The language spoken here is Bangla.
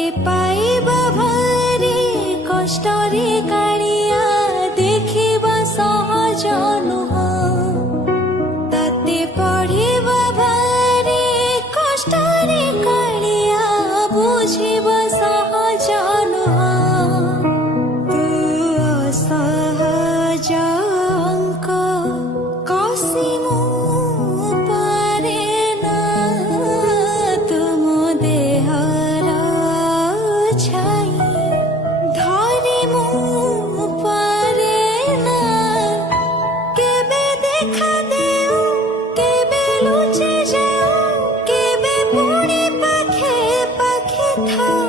তাতে পাইবা ভারি কষ্টরে কাড়িয়া দেখিবা সহজ নুহ তাতে পঢ়িবা ভারি কষ্টরে কাড়িয়া বুঝিবা সহজ নুহ তু অসহজ অঙ্ক কষিমু পারে না তুম দেহর ছাই ধরিমু পারে না কেবে দেখা দেও কেবে লুচি যাও কেবে পুଣି পাখে পাখে থাও